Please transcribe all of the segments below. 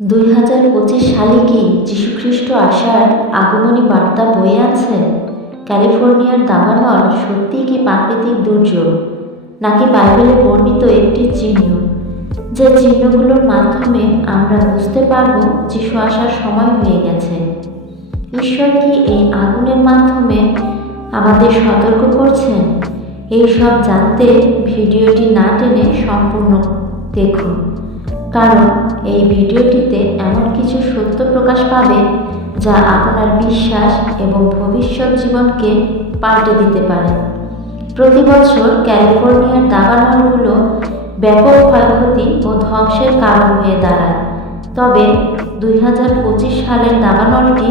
2025 সালে কি যীশুখ্রিস্ট আসার আগমনী বার্তা বয়ে আছে? ক্যালিফোর্নিয়ার দাবানল সত্যিই কি প্রাকৃতিক দুর্যোগ, নাকি বাইবেলে বর্ণিত একটি চিহ্ন, যে চিহ্নগুলোর মাধ্যমে আমরা বুঝতে পারব যীশু আসার সময় হয়ে গেছে? ঈশ্বর কি এই আগুনের মাধ্যমে আমাদের সতর্ক করছেন? এই সব জানতে ভিডিওটি না টেনে সম্পূর্ণ দেখুন, কারণ এই ভিডিওটিতে এমন কিছু সত্য প্রকাশ পাবে যা আপনার বিশ্বাস এবং ভবিষ্যৎ জীবনকে পাল্টে দিতে পারে। প্রতি বছর ক্যালিফোর্নিয়ার দাবানলগুলো ব্যাপক ক্ষয়ক্ষতি ও ধ্বংসের কারণ হয়ে দাঁড়ায়, তবে 2025 সালের দাবানলটি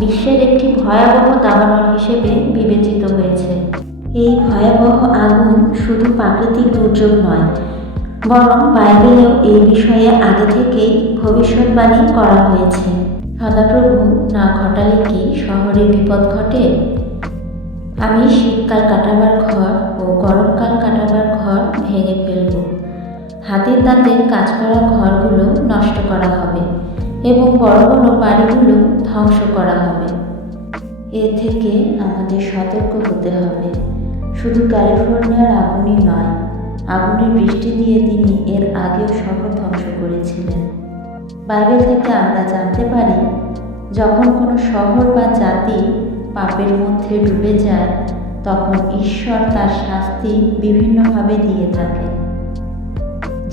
বিশ্বের একটি ভয়াবহ দাবানল হিসেবে বিবেচিত হয়েছে। এই ভয়াবহ আগুন শুধু প্রাকৃতিক দুর্যোগ নয়, বরং বাইবেলেও এই বিষয়ে আগে থেকেই ভবিষ্যৎবাণী করা হয়েছে। সদাপ্রভু না ঘটালে কি শহরে বিপদ ঘটে? আমি শীতকাল কাটাবার ঘর ও গরমকাল কাটাবার ঘর ভেঙে ফেলব। হাতের দাঁতের কাজ করা ঘরগুলো নষ্ট করা হবে এবং বড় বড় বাড়িগুলো ধ্বংস করা হবে। এ থেকে আমাদের সতর্ক হতে হবে। শুধু ক্যালিফোর্নিয়ার আগুনই নয়, আগুনের বৃষ্টি দিয়ে তিনি এর আগেও শহর ধ্বংস করেছিলেন। বাইবেল থেকে আমরা জানতে পারি, যখন কোনো শহর বা জাতি পাপের মধ্যে ডুবে যায়, তখন ঈশ্বর তার শাস্তি বিভিন্নভাবে দিয়ে থাকেন।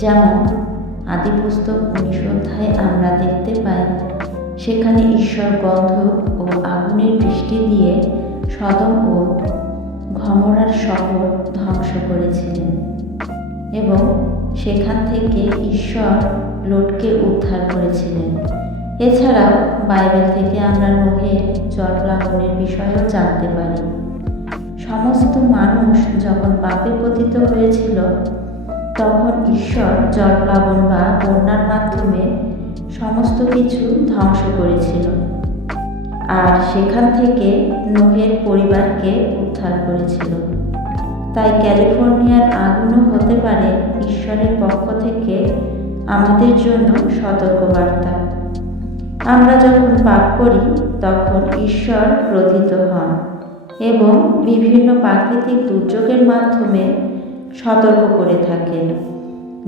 যেমন আদিপুস্তক 19 অধ্যায়ে আমরা দেখতে পাই, সেখানে ঈশ্বর গন্ধক ও আগুনের বৃষ্টি দিয়ে সদম ও গমোরার শহর ধ্বংস করেছিলেন এবং সেখান থেকে ঈশ্বর লোটকে উদ্ধার করেছিলেন। এছাড়াও বাইবেল থেকে আমরা নোহের জলপ্লাবনের বিষয়েও জানতে পারি। সমস্ত মানুষ যখন পাপে পতিত হয়েছিল, তখন ঈশ্বর জলপ্লাবন বা বন্যার মাধ্যমে সমস্ত কিছু ধ্বংস করেছিল, আর সেখান থেকে নোহের পরিবারকে উদ্ধার করেছিল। তাই ক্যালিফোর্নিয়ার আগুনও হতে পারে ঈশ্বরের পক্ষ থেকে আমাদের জন্য সতর্কবার্তা। আমরা যখন পাপ করি, তখন ঈশ্বর ক্রোধিত হন এবং বিভিন্ন প্রাকৃতিক দুর্যোগের মাধ্যমে সতর্ক করে থাকেন।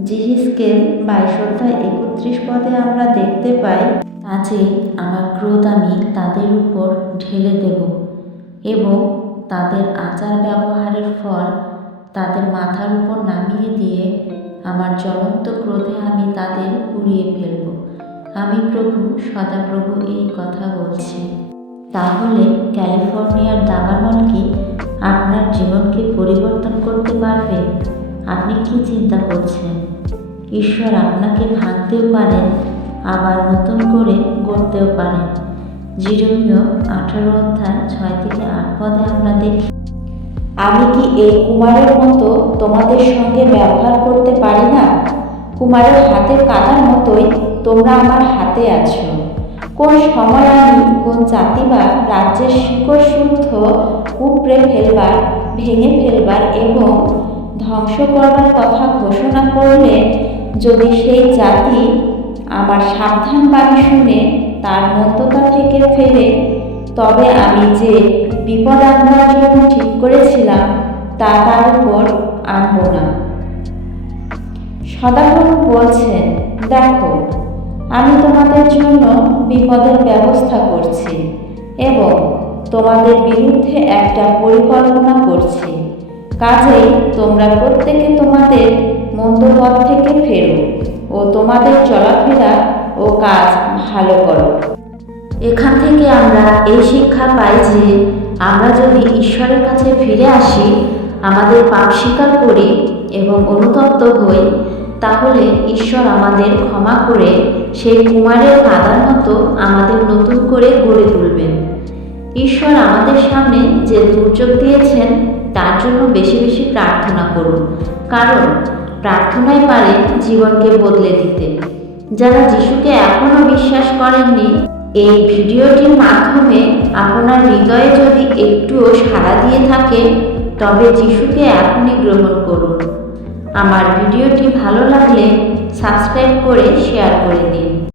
জিহিজকেল 22 অধ্যায় 31 পদে আমরা দেখতে পাই, কাজেই আমার ক্রোধ আমি তাদের উপর ঢেলে দেব এবং তাদের আচার ব্যবহারের ফল তাদের মাথার উপর নামিয়ে দিয়ে আমার জ্বলন্ত ক্রোধে আমি তাদের উড়িয়ে ফেলব। আমি প্রভু, সদাপ্রভু এই কথা বলছি। তাহলে ক্যালিফোর্নিয়ার দাবানল কি আপনার জীবনকে পরিবর্তন করতে পারবে? আপনি কি চিন্তা করছেন? ঈশ্বর আপনাকে ভাঙতেও পারেন, আবার নতুন করে গড়তেও পারেন। জিরমীয় 18 অধ্যায় 6 থেকে 8 পদে আমরা দেখি, আমি কি এই কুমারের মতো তোমাদের সঙ্গে ব্যবহার করতে পারি না? কুমারের হাতের কাদার মতোই তোমরা আমার হাতে আছো। কোন সময় আমি কোন জাতি বা রাজ্যের শিকড় শুদ্ধ উপড়ে ফেলবার, ভেঙে ফেলবার এবং ধ্বংস করবার কথা ঘোষণা করলে, যদি সেই জাতি আমার সাবধান বাণী শুনে তার মন্দতা থেকে ফেরে, তবে আমি যে বিপদ আনবার জন্য ঠিক করেছিলাম তা তার উপর আনব না। সদাপ্রভু বলছেন, দেখো, আমি তোমাদের জন্য বিপদের ব্যবস্থা করছি এবং তোমাদের বিরুদ্ধে একটা পরিকল্পনা করছি। কাজেই তোমরা প্রত্যেকে তোমাদের মন্দ পথ থেকে ফেরো ও তোমাদের চলাফেরা ও কাজ ভালো করো। এখান থেকে আমরা এই শিক্ষা পাই যে আমরা যদি ঈশ্বরের কাছে ফিরে আসি, আমাদের পাপ স্বীকার করি এবং অনুতপ্ত হই, তাহলে ঈশ্বর আমাদের ক্ষমা করে সেই কুমারের কাদার মতো আমাদের নতুন করে গড়ে তুলবেন। ঈশ্বর আমাদের সামনে যে দুর্যোগ দিয়েছেন, তার জন্য বেশি বেশি প্রার্থনা করুন, কারণ প্রার্থনাই পারে জীবনকে বদলে দিতে। যারা যিশুকে এখনও বিশ্বাস করেননি, এই ভিডিওটির মাধ্যমে আপনার হৃদয়ে যদি একটুও সাড়া দিয়ে থাকে, তবে যিশুকে এখনই গ্রহণ করুন। আমার ভিডিওটি ভালো লাগলে সাবস্ক্রাইব করে শেয়ার করে দিন।